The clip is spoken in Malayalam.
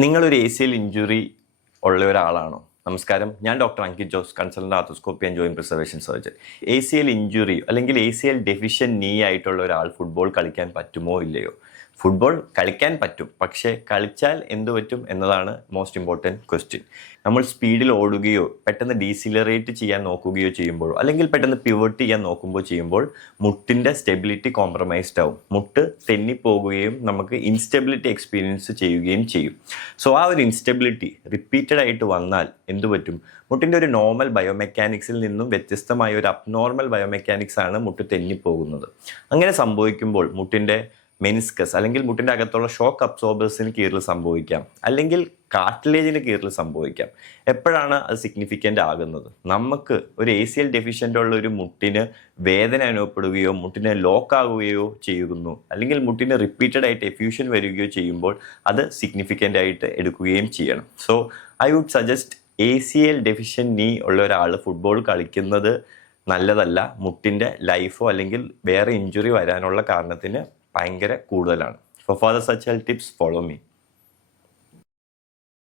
നിങ്ങളൊരു ACL ഇഞ്ചുറി ഉള്ള ഒരാളാണോ? നമസ്കാരം, ഞാൻ doctor Ankit Jose, consultant arthroscopy and joint preservation surgeon. ACL injury അല്ലെങ്കിൽ ACL ഡെഫിഷ്യൻ നീ ആയിട്ടുള്ള ഒരാൾ ഫുട്ബോൾ കളിക്കാൻ പറ്റുമോ ഇല്ലയോ? ഫുട്ബോൾ കളിക്കാൻ പറ്റും, പക്ഷേ കളിച്ചാൽ എന്ത് പറ്റും എന്നതാണ് മോസ്റ്റ് ഇമ്പോർട്ടൻറ്റ് ക്വസ്റ്റ്യൻ. നമ്മൾ സ്പീഡിൽ ഓടുകയോ പെട്ടെന്ന് ഡീസിലറേറ്റ് ചെയ്യാൻ നോക്കുകയോ ചെയ്യുമ്പോഴോ അല്ലെങ്കിൽ പെട്ടെന്ന് പിവട്ട് ചെയ്യാൻ ചെയ്യുമ്പോൾ മുട്ടിൻ്റെ സ്റ്റെബിലിറ്റി കോംപ്രമൈസ്ഡ് ആവും. മുട്ട് തെന്നിപ്പോകുകയും നമുക്ക് ഇൻസ്റ്റെബിലിറ്റി എക്സ്പീരിയൻസ് ചെയ്യുകയും ചെയ്യും. സോ ആ ഒരു ഇൻസ്റ്റെബിലിറ്റി റിപ്പീറ്റഡ് ആയിട്ട് വന്നാൽ എന്തു പറ്റും? മുട്ടിൻ്റെ ഒരു നോർമൽ ബയോമെക്കാനിക്സിൽ നിന്നും വ്യത്യസ്തമായ ഒരു അബ്നോർമൽ ബയോമെക്കാനിക്സ് ആണ് മുട്ട് തെന്നിപ്പോകുന്നത്. അങ്ങനെ സംഭവിക്കുമ്പോൾ മുട്ടിൻ്റെ മെനിസ്കസ് അല്ലെങ്കിൽ മുട്ടിൻ്റെ അകത്തുള്ള ഷോക്ക് അബ്സോർബേഴ്സിന് കീഴിൽ സംഭവിക്കാം, അല്ലെങ്കിൽ കാർട്ടിലേജിന് കീഴിൽ സംഭവിക്കാം. എപ്പോഴാണ് അത് സിഗ്നിഫിക്കൻ്റ് ആകുന്നത്? നമുക്ക് ഒരു ACL ഡെഫിഷ്യൻ്റ് ഉള്ള ഒരു മുട്ടിന് വേദന അനുഭവപ്പെടുകയോ മുട്ടിന് ലോക്ക് ആകുകയോ ചെയ്യുന്നു, അല്ലെങ്കിൽ മുട്ടിന് റിപ്പീറ്റഡ് ആയിട്ട് എഫ്യൂഷൻ വരികയോ ചെയ്യുമ്പോൾ അത് സിഗ്നിഫിക്കൻ്റ് ആയിട്ട് എടുക്കുകയും ചെയ്യണം. So I would suggest ACL deficient knee ഉള്ള ഒരാൾ ഫുട്ബോൾ കളിക്കുന്നത് നല്ലതല്ല. മുട്ടിൻ്റെ ലൈഫോ അല്ലെങ്കിൽ വേറെ ഇഞ്ചുറി വരാനുള്ള കാരണത്തിന് ഭയങ്കര കൂടുതലാണ്. For further such health tips, follow me.